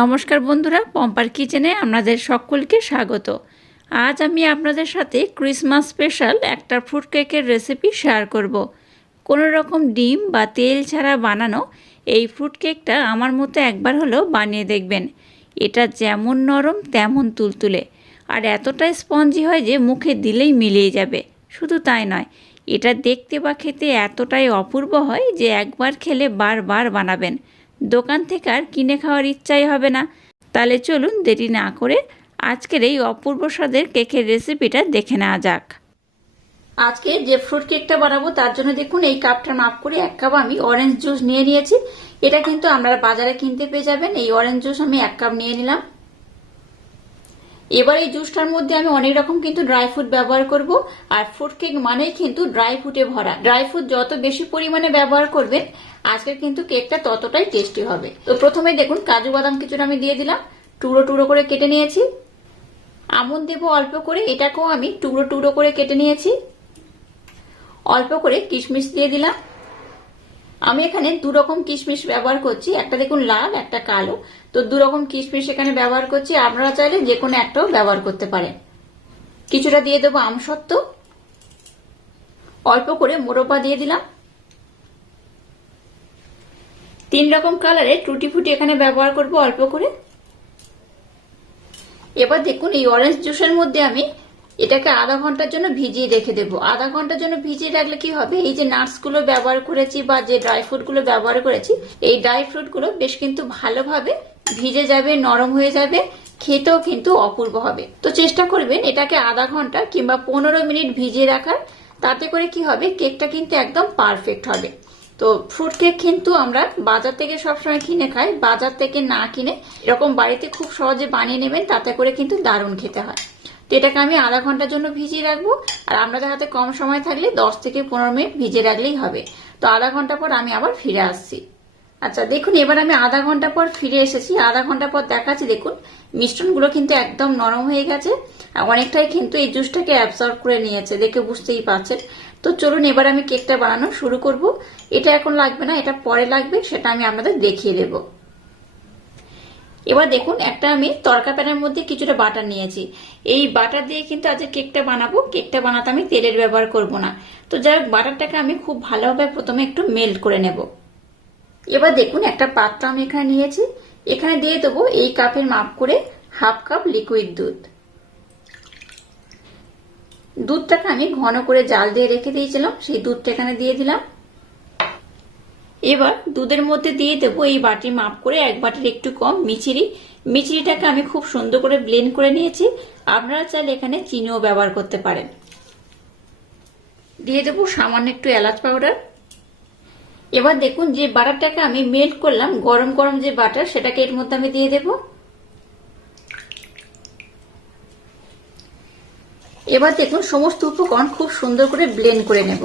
নমস্কার বন্ধুরা, পম্পার কিচেনে আপনাদের সকলকে স্বাগত। আজ আমি আপনাদের সাথে ক্রিসমাস স্পেশাল একটা ফ্রুট কেকের রেসিপি শেয়ার করব। কোনো রকম ডিম বা তেল ছাড়া বানানো এই ফ্রুট কেকটা আমার মতো একবার হলেও বানিয়ে দেখবেন। এটা যেমন নরম, তেমন তুলতুলে। আর এতটাই স্পঞ্জি হয় যে মুখে দিলেই মিলিয়ে যাবে। শুধু তাই নয়, এটা দেখতে বা খেতে এতটাই অপূর্ব হয় যে একবার খেলে বারবার বানাবেন। দোকান থেকে আর কিনে খাওয়ার ইচ্ছাই হবে না। তাহলে চলুন দেরি না করে আজকের এই অপূর্ব স্বাদের কেকের রেসিপিটা দেখে নেওয়া যাক। আজকে যে ফ্রুট কেকটা বানাবো তার জন্য দেখুন এই কাপটা মাপ করে এক কাপ আমি অরেঞ্জ জুস নিয়ে নিয়েছি। এটা কিন্তু আপনারা বাজারে কিনতে পেয়ে যাবেন। এই অরেঞ্জ জুস আমি এক কাপ নিয়ে নিলাম। এবার এই জুসটার মধ্যে আমি অনেক রকম কিন্তু ড্রাই ফ্রুট ব্যবহার করব। আর ফ্রুট কেক মানেই কিন্তু ড্রাই ফ্রুটে ভরা। ড্রাই ফ্রুট যত বেশি পরিমাণে ব্যবহার করবেন, আজকের কিন্তু কেকটা ততটাই টেস্টি হবে। তো প্রথমে দেখুন, কাজু বাদাম কিছুটা আমি দিয়ে দিলাম। টুকরো টুকরো করে কেটে নিয়েছি। আমন দেব অল্প করে, এটাকেও আমি টুকরো টুকরো করে কেটে নিয়েছি। অল্প করে কিশমিশ দিয়ে দিলাম। আমি এখানে দু রকম কিশমিশ ব্যবহার করছি। একটা দেখুন লাল, একটা কালো। তো দু রকম কিশমিশ এখানে ব্যবহার করছি। আপনারা চাইলে যে কোনো একটাও ব্যবহার করতে পারেন। কিছুটা দিয়ে দেবো আমসত্ত্ব। অল্প করে মোরব্বা দিয়ে দিলাম। তিন রকম কালারে টুটি ফুটি এখানে ব্যবহার করব অল্প করে। এবার দেখুন এই অরেঞ্জ জুসের মধ্যে আমি এটাকে আধা ঘণ্টার জন্য ভিজিয়ে রেখে দেব। আধা ঘণ্টার জন্য ভিজিয়ে রাখলে কি হবে? এই যে নাটসগুলো ব্যবহার করেছি বা যে ড্রাই ফ্রুটগুলো ব্যবহার করেছি, এই ড্রাই ফ্রুটগুলো বেশ কিন্তু ভালোভাবে ভিজে যাবে, নরম হয়ে যাবে, খেতেও কিন্তু অপূর্ব হবে। তো চেষ্টা করবেন এটাকে আধা ঘণ্টা কিংবা পনেরো মিনিট ভিজিয়ে রাখার। তাতে করে কি হবে? কেকটা কিন্তু একদম পারফেক্ট হবে। তো ফ্রুট কেক কিন্তু আমরা বাজার থেকে সবসময় কিনে খাই। বাজার থেকে না কিনে এরকম বাড়িতে খুব সহজে বানিয়ে নেবেন, তাতে করে কিন্তু দারুণ খেতে হয়। এটাকে আমি আধা ঘণ্টার জন্য ভিজিয়ে রাখব, আর আপনাদের হাতে কম সময় থাকলে দশ থেকে পনেরো মিনিট ভিজিয়ে রাখলেই হবে। তো আধা ঘণ্টা পর আমি আবার ফিরে আসছি। আচ্ছা দেখুন, এবার আমি আধা ঘণ্টা পর ফিরে এসেছি। আধা ঘণ্টা পর দেখাচ্ছি, দেখুন, মিশ্রণগুলো কিন্তু একদম নরম হয়ে গেছে অনেকটাই কিন্তু এই জুসটাকে অ্যাবসর্ব করে নিয়েছে, দেখে বুঝতেই পারছেন। তো চলুন, এবার আমি কেকটা বানানো শুরু করব। এটা এখন লাগবে না, এটা পরে লাগবে, সেটা আমি আপনাদের দেখিয়ে দেব। এবার দেখুন, একটা আমি তরকা প্যানের মধ্যে কিছুটা বাটার নিয়েছি। এই বাটার দিয়ে কিন্তু আজকে কেকটা বানাবো। কেকটা বানাতে আমি তেলের ব্যবহার করব না। তো যাই হোক, বাটারটাকে আমি খুব ভালোভাবে প্রথমে একটু মেল্ট করে নেব। এবার দেখুন, একটা পাত্র আমি এখানে নিয়েছি। এখানে দিয়ে দেবো এই কাপের মাপ করে হাফ কাপ লিকুইড দুধ। দুধটাকে আমি ঘন করে জাল দিয়ে রেখে দিয়েছিলাম। সেই দুধটা এখানে দিয়ে দিলাম। এবার দুধের মধ্যে দিয়ে দেবো এই বাটি মাপ করে, এক বাটির একটু কম মিচিরি। মিচিরিটাকে আমি খুব সুন্দর করে ব্লেন্ড করে নিয়েছি। আপনারা চাইলে এখানে চিনিও ব্যবহার করতে পারেন। দিয়ে দেবো সামান্য একটু এলাচ পাউডার এবার দেখুন যে বাটারটাকে আমি মেল্ট করলাম, গরম গরম যে বাটার, সেটাকে এর মধ্যে আমি দিয়ে দেবো। এবার দেখুন সমস্ত উপকরণ খুব সুন্দর করে ব্লেন্ড করে নেব।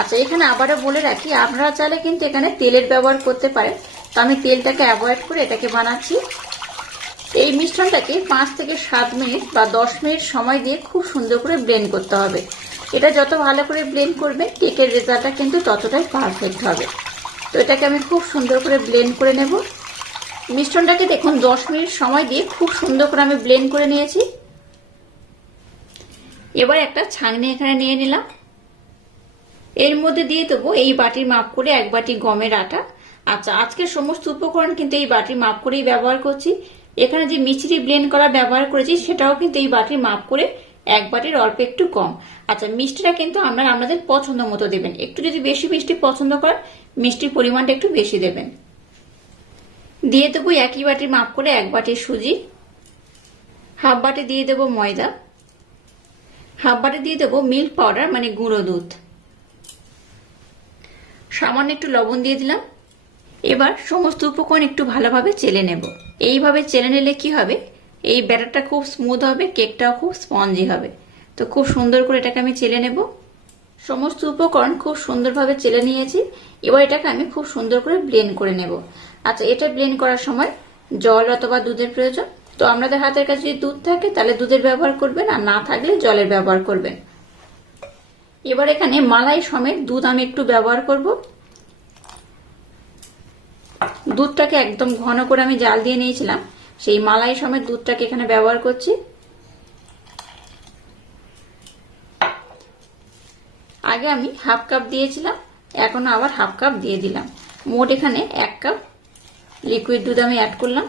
আচ্ছা এখানে আবারও বলে রাখি, আপনারা চাইলে কিন্তু এখানে তেলের ব্যবহার করতে পারেন। তো আমি তেলটাকে অ্যাভয়েড করে এটাকে বানাচ্ছি। এই মিশ্রণটাকে পাঁচ থেকে সাত মিনিট বা দশ মিনিট সময় দিয়ে খুব সুন্দর করে ব্লেন্ড করতে হবে। এটা যত ভালো করে ব্লেন্ড করবে, কেকের রেজাল্টটা কিন্তু ততটাই পারফেক্ট হবে। তো এটাকে আমি খুব সুন্দর করে ব্লেন্ড করে নেব। মিশ্রণটাকে দেখুন, দশ মিনিট সময় দিয়ে খুব সুন্দর করে আমি ব্লেন্ড করে নিয়েছি। এবার একটা ছাঁকনি এখানে নিয়ে নিলাম। এর মধ্যে দিয়ে দেবো এই বাটির মাপ করে এক বাটি গমের আটা। আচ্ছা আজকে সমস্ত উপকরণ কিন্তু এই বাটির মাপ করেই ব্যবহার করছি। এখানে যে মিচড়ি ব্লেন্ড করা ব্যবহার করেছি, সেটাও কিন্তু এই বাটির মাপ করে এক বাটির অল্প একটু কম। আচ্ছা মিষ্টিটা কিন্তু আপনারা আপনাদের পছন্দ মতো দেবেন। একটু যদি বেশি মিষ্টি পছন্দ করেন, মিষ্টির পরিমাণটা একটু বেশি দেবেন। দিয়ে দেবো একই বাটির মাপ করে এক বাটির সুজি। হাফ বাটি দিয়ে দেবো ময়দা। হাফ বাটি দিয়ে দেবো মিল্ক পাউডার মানে গুঁড়ো দুধ। সামান্য একটু লবণ দিয়ে দিলাম। এবার সমস্ত উপকরণ একটু ভালোভাবে চেলে নেব। এইভাবে চেলে নিলে কি হবে? এই ব্যাটারটা খুব স্মুথ হবে কেকটাও খুব স্পঞ্জি হবে। তো খুব সুন্দর করে এটাকে আমি চেলে নেব। সমস্ত উপকরণ খুব সুন্দরভাবে চেলে নিয়েছি। এবার এটাকে আমি খুব সুন্দর করে ব্লেন্ড করে নেব। আচ্ছা এটা ব্লেন্ড করার সময় জল অথবা দুধের প্রয়োজন। তো আপনাদের হাতের কাছে যদি দুধ থাকে, তাহলে দুধের ব্যবহার করবেন আর না থাকলে জলের ব্যবহার করবেন। এবার এখানে মালাই সমেত দুধ আমি একটু ব্যবহার করব। দুধটাকে একদম ঘন করে আমি জাল দিয়ে নিয়েছিলাম। সেই মালাই সমেত দুধটাকে এখানে ব্যবহার করছি। আগে আমি হাফ কাপ দিয়েছিলাম, এখন আবার হাফ কাপ দিয়ে দিলাম। মোট এখানে এক কাপ লিকুইড দুধ আমি অ্যাড করলাম।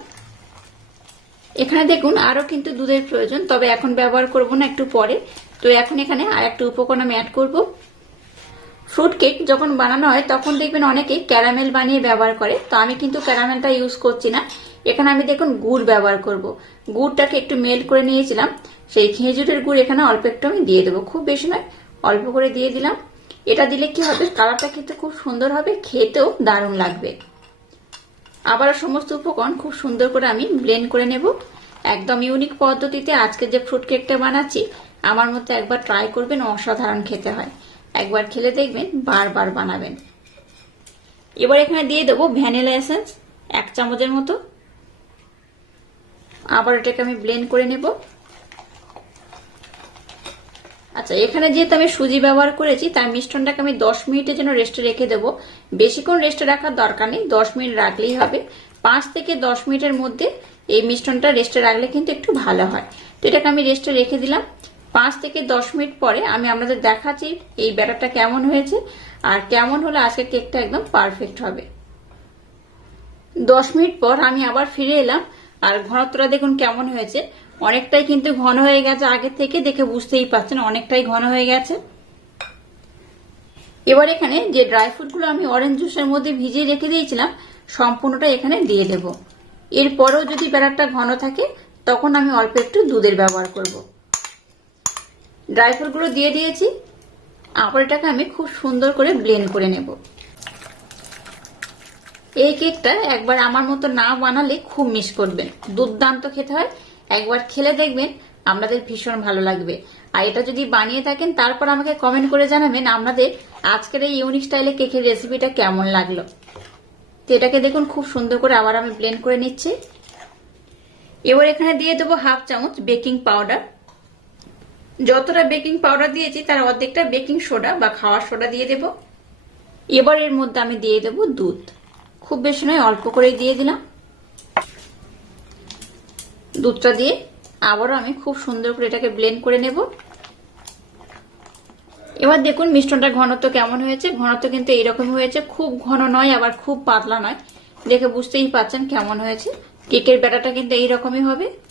এখানে দেখুন আরও কিন্তু দুধের প্রয়োজন, তবে এখন ব্যবহার করব না, একটু পরে। তো এখন এখানে আর একটা উপকরণ আমি অ্যাড করব। ফ্রুট কেক যখন বানানো হয়, তখন দেখবেন অনেকেই ক্যারামেল বানিয়ে ব্যবহার করে। তো আমি কিন্তু ক্যারামেলটা ইউজ করছি না। এখানে আমি দেখুন গুড় ব্যবহার করব। গুড়টাকে একটু মেল্ট করে নিয়েছিলাম। সেই খেজুরের গুড় এখানে অল্প একটু আমি দিয়ে দেবো। খুব বেশি নয়, অল্প করে দিয়ে দিলাম। এটা দিলে কি হবে? কালারটা কিন্তু খুব সুন্দর হবে, খেতেও দারুণ লাগবে। আবার সমস্ত উপকরণ খুব সুন্দর করে আমি ব্লেন্ড করে নেব। একদম ইউনিক পদ্ধতিতে আজকে যে ফ্রুট কেকটা বানাচ্ছি আমার মতো একবার ট্রাই করবেন, অসাধারণ খেতে হয়। একবার খেলে দেখবেন, বারবার বানাবেন। এবার এখানে দিয়ে দেবো ভ্যানিলা এসেন্স, এক চামচের মতো। আবার এটাকে আমি ব্লেন্ড করে নেব। আচ্ছা এখানে যেহেতু আমি সুজি ব্যবহার করেছি তার মিশ্রণটাকে আমি দশ মিনিটের জন্য রেস্টে রেখে দেবো। বেশিক্ষণ রেস্টে রাখার দরকার নেই, দশ মিনিট রাখলেই হবে। পাঁচ থেকে দশ মিনিটের মধ্যে এই মিশ্রণটা রেস্টে রাখলে কিন্তু একটু ভালো হয়। তো এটাকে আমি রেস্টে রেখে দিলাম। পাঁচ থেকে দশ মিনিট পরে আমি আপনাদের দেখাচ্ছি এই ব্যাটারটা কেমন হয়েছে আর কেমন হলে আজকে কেকটা একদম পারফেক্ট হবে। দশ মিনিট পর আমি আবার ফিরে এলাম আর ঘনত্বটা দেখুন কেমন হয়েছে। অনেকটাই কিন্তু ঘন হয়ে গেছে আগের থেকে, দেখে বুঝতেই পারছেন অনেকটাই ঘন হয়ে গেছে। এবার এখানে যে ড্রাই ফ্রুটগুলো আমি অরেঞ্জ জুসের মধ্যে ভিজিয়ে রেখে দিয়েছিলাম, সম্পূর্ণটা এখানে দিয়ে দেব। এরপরেও যদি ব্যাটারটা ঘন থাকে, তখন আমি অল্প একটু দুধের ব্যবহার করব। ড্রাই ফ্রুটগুলো দিয়ে দিয়েছি। আবার এটাকে আমি খুব সুন্দর করে ব্লেন্ড করে নেব। এই কেকটা একবার আমার মতো না বানালে খুব মিস করবেন। দুর্দান্ত খেতে হয়। একবার খেলে দেখবেন আপনাদের ভীষণ ভালো লাগবে। আর এটা যদি বানিয়ে থাকেন, তারপর আমাকে কমেন্ট করে জানাবেন আপনাদের আজকের এই ইউনিক স্টাইলে কেকের রেসিপিটা কেমন লাগল। তো এটাকে দেখুন, খুব সুন্দর করে আবার আমি ব্লেন্ড করে নিচ্ছি। এবার এখানে দিয়ে দেবো হাফ চামচ বেকিং পাউডার যতটা বেকিং পাউডার দিয়েছি, তার অর্ধেকটা বেকিং সোডা বা খাওয়ার সোডা দিয়ে দেব। এবার এর মধ্যে আমি দিয়ে দেব দুধ। খুব বেশি নয়, অল্প করে দিয়ে দিলাম। দুধটা দিয়ে আবারও আমি খুব সুন্দর করে এটাকে ব্লেন্ড করে নেব। এবার দেখুন মিষ্টনটার ঘনত্ব কেমন হয়েছে। ঘনত্ব কিন্তু এইরকম হয়েছে, খুব ঘন নয়, আবার খুব পাতলা নয়। দেখে বুঝতেই পাচ্ছেন কেমন হয়েছে। কেকের ব্যাটাটা কিন্তু এইরকমই হবে।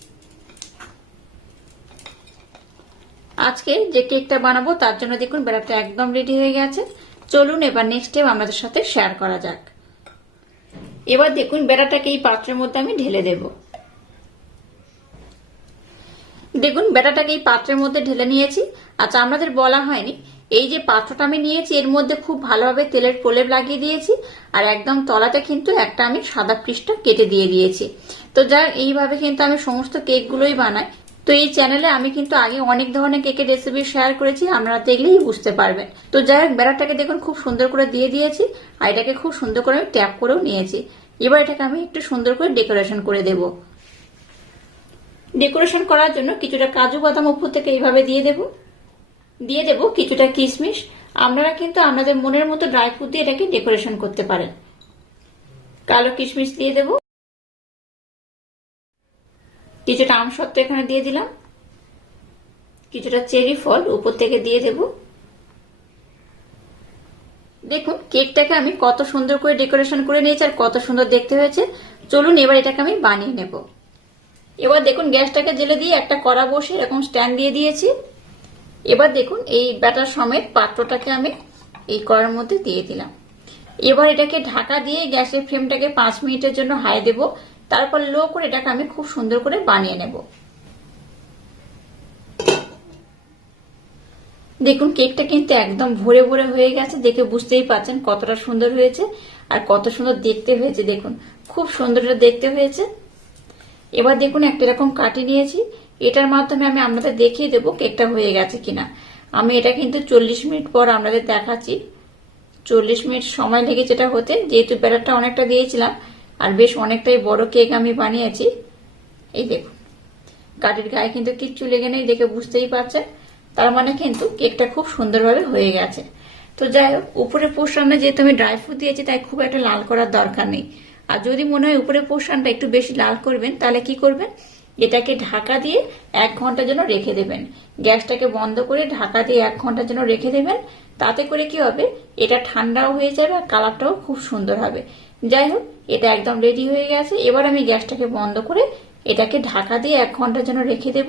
আজকে যে কেকটা বানাবো, তার জন্য দেখুন বেড়াটা একদম রেডি হয়ে গেছে। চলুন এবার নেক্সট স্টেপ আমাদের সাথে শেয়ার করা যাক। এবার দেখুন বেড়াটাকে এই পাত্রের মধ্যে আমি ঢেলে দেব। দেখুন ব্যাটারটাকে এই পাত্রের মধ্যে ঢেলে নিয়েছি। আচ্ছা আমাদের বলা হয়নি। এই যে পাত্রটা আমি নিয়েছি, এর মধ্যে খুব ভালোভাবে তেলের প্রলেপ লাগিয়ে দিয়েছি। আর একদম তলাতে কিন্তু একটা আমি সাদা পৃষ্ঠা কেটে দিয়ে দিয়েছি। তো যা এইভাবে কিন্তু আমি সমস্ত কেকগুলোই বানাই। তো এই চ্যানেলে আমি কিন্তু আগে অনেক ধরনের কেকের রেসিপি শেয়ার করেছি, আপনারা দেখলেই বুঝতে পারবেন। তো যাই হোক বেড়াটাকে দেখুন, খুব সুন্দর করে দিয়ে দিয়েছি আর এটাকে খুব সুন্দর করে আমি ট্যাপ করেও নিয়েছি। এবার এটাকে আমি একটু সুন্দর করে ডেকোরেশন করে দেব। ডেকোরেশন করার জন্য কিছুটা কাজু বাদাম উপর থেকে এইভাবে দিয়ে দেব। দিয়ে দেব কিছুটা কিশমিশ। আপনারা কিন্তু আপনাদের মনের মতো ড্রাই ফ্রুট দিয়ে এটাকে ডেকোরেশন করতে পারেন। কালো কিশমিশ দিয়ে দেবো। কিছুটা আম আমসত্ব এখানে দিয়ে দিলাম। কিছুটা চেরি ফল উপর থেকে দিয়ে দেব। দেখুন, কেকটাকে আমি কত সুন্দর করে ডেকোরেশন করে নিয়েছি আর কত সুন্দর দেখতে হয়েছে। চলুন এবার এটাকে আমি বানিয়ে নেব। এবার দেখুন, গ্যাসটাকে জেলে দিয়ে একটা কড়া বসে এরকম স্ট্যান্ড দিয়ে দিয়েছি। এবার দেখুন, এই ব্যাটার সমেত পাত্রটাকে আমি এই কড়ার মধ্যে দিয়ে দিলাম। এবার এটাকে ঢাকা দিয়ে গ্যাসের ফ্লেমটাকে পাঁচ মিনিটের জন্য হাই দেবো। তারপর লো করে এটাকে আমি খুব সুন্দর করে বানিয়ে নেব। দেখুন, কেকটা কিন্তু একদম ভরে ভরে হয়ে গেছে, দেখে বুঝতেই পারছেন কতটা সুন্দর হয়েছে আর কত সুন্দর দেখতে হয়েছে। দেখুন, খুব সুন্দর দেখতে হয়েছে। এবার দেখুন, একটা এরকম কাটি নিয়েছি। এটার মাধ্যমে আমি আপনাদের দেখিয়ে দেবো কেকটা হয়ে গেছে কিনা। আমি এটা কিন্তু চল্লিশ মিনিট পর আপনাদের দেখাচ্ছি। চল্লিশ মিনিট সময় লেগেছে এটা হতে, যেহেতু ব্যাটারটা অনেকটা দিয়েছিলাম আর বেশ অনেকটাই বড় কেক আমি বানিয়েছি। এই দেখুন কাঠের গায়ে কিন্তু কিচ্ছু লেগে নেই দেখে বুঝতেই পারছেন তার মানে কিন্তু কেকটা খুব সুন্দরভাবে হয়ে গেছে। তো যাই হোক উপরে পোষণে যেহেতু আমি ড্রাই ফ্রুট দিয়েছি, তাই খুব একটা লাল করার দরকার নেই। আর যদি মনে হয় উপরে পোর্শনটা একটু বেশি লাল করবেন, তাহলে কি করবেন? এটাকে ঢাকা দিয়ে এক ঘণ্টার জন্য রেখে দেবেন। গ্যাসটাকে বন্ধ করে ঢাকা দিয়ে এক ঘণ্টার জন্য রেখে দেবেন। তাতে করে কি হবে? এটা ঠান্ডাও হয়ে যাবে আর কালারটাও খুব সুন্দর হবে। যাই হোক এটা একদম রেডি হয়ে গেছে। এবার আমি গ্যাসটাকে বন্ধ করে এটাকে ঢাকা দিয়ে এক ঘণ্টার জন্য রেখে দেব।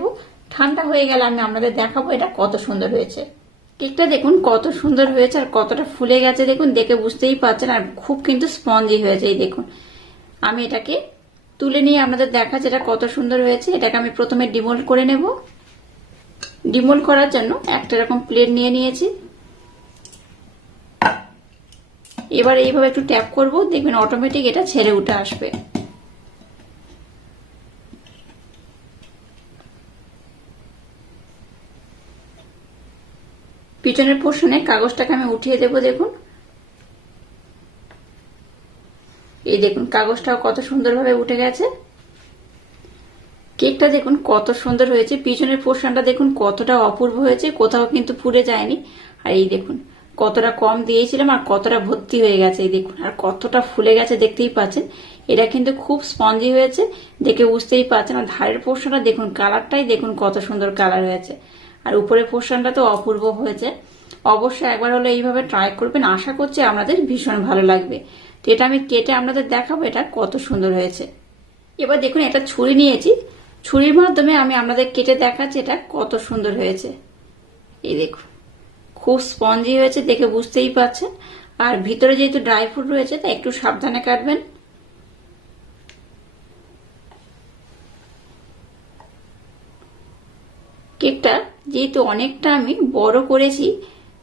ঠান্ডা হয়ে গেলে আমি আপনাদের দেখাবো এটা কত সুন্দর হয়েছে। কেকটা দেখুন, কত সুন্দর হয়েছে আর কতটা ফুলে গেছে। দেখুন, দেখে বুঝতেই পারছেন আর খুব কিন্তু স্পঞ্জি হয়েছে এই দেখুন। আমি এটাকে তুলে নিয়ে আপনাদের দেখাচ্ছি এটা কত সুন্দর হয়েছে। এটাকে আমি প্রথমে ডিমোল্ড করে নেব। ডিমোল্ড করার জন্য একটা এরকম প্লেট নিয়ে নিয়েছি। এবার এইভাবে একটু ট্যাপ করব, দেখবেন অটোমেটিক এটা ছেড়ে উঠে আসবে। পিছনের পোর্শনে কাগজটাকে আমি উঠিয়ে দেব, দেখুন। এই দেখুন, কাগজটাও কত সুন্দরভাবে উঠে গেছে। কেকটা দেখুন কত সুন্দর হয়েছে। পিছনের পোর্শনটা দেখুন কতটা অপূর্ব হয়েছে, কোথাও কিন্তু পুড়ে যায়নি। আর এই দেখুন কতটা কম দিয়েছিলাম আর কতটা ভর্তি হয়ে গেছে, এই দেখুন। আর কতটা ফুলে গেছে দেখতেই পাচ্ছেন। এটা কিন্তু খুব স্পঞ্জি হয়েছে, দেখে বুঝতেই পাচ্ছেন। আর ধারের পোর্শনটা দেখুন, কালারটাই দেখুন কত সুন্দর কালার হয়েছে। আর উপরের পোর্শনটা তো অপূর্ব হয়েছে। অবশ্যই একবার হলো এইভাবে ট্রাই করবেন, আশা করছি আপনাদের ভীষণ ভালো লাগবে। তো এটা আমি কেটে আপনাদের দেখাবো এটা কত সুন্দর হয়েছে। এবার দেখুন এটা ছুরি নিয়েছি। ছুরির মাধ্যমে আমি আপনাদের কেটে দেখাচ্ছি এটা কত সুন্দর হয়েছে। এই দেখুন। খুব স্পঞ্জি হয়েছে, দেখে বুঝতেই পারছেন। আর ভিতরে যেহেতু ড্রাই ফ্রুট রয়েছে তা একটু সাবধানে কাটবেন। কেকটা যেহেতু অনেকটা আমি বড় করেছি,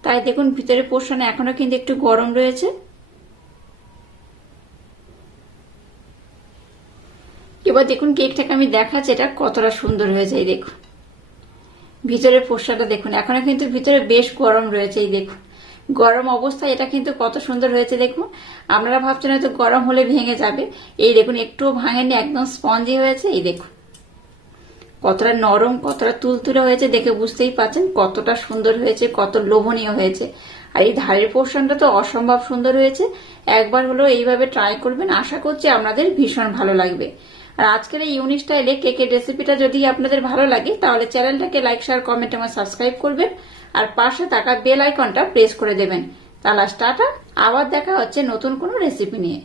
তাই দেখুন ভিতরে পোর্শনে এখনও কিন্তু একটু গরম রয়েছে। এবার দেখুন কেকটাকে আমি দেখাচ্ছি, এটা কতটা সুন্দর হয়েছে, এই দেখুন। ভিতরের পোশাকটা দেখুন। এখনও কিন্তু ভিতরে বেশ গরম রয়েছে, এই দেখুন। গরম অবস্থায় এটা কিন্তু কত সুন্দর হয়েছে, দেখুন। আপনারা ভাবছেন হয়তো গরম হলে ভেঙে যাবে। এই দেখুন, একটুও ভাঙেনি, একদম স্পঞ্জি হয়েছে, এই দেখুন। কতটা নরম, কতটা তুলতুলে হয়েছে দেখে বুঝতেই পারছেন কতটা সুন্দর হয়েছে, কত লোভনীয় হয়েছে। আর এই ধারের পোর্শনটা তো অসম্ভব সুন্দর হয়েছে। একবার হলো এইভাবে ট্রাই করবেন, আশা করছি আপনাদের ভীষণ ভালো লাগবে। আর আজকের এই ইউনিক স্টাইলে কেকের রেসিপিটা যদি আপনাদের ভালো লাগে, তাহলে চ্যানেলটাকে লাইক শেয়ার কমেন্ট এবং সাবস্ক্রাইব করবেন। আর পাশে থাকা বেল আইকনটা প্রেস করে দেবেন। তাহলে স্টার্ট আবার দেখা হচ্ছে নতুন কোনো রেসিপি নিয়ে।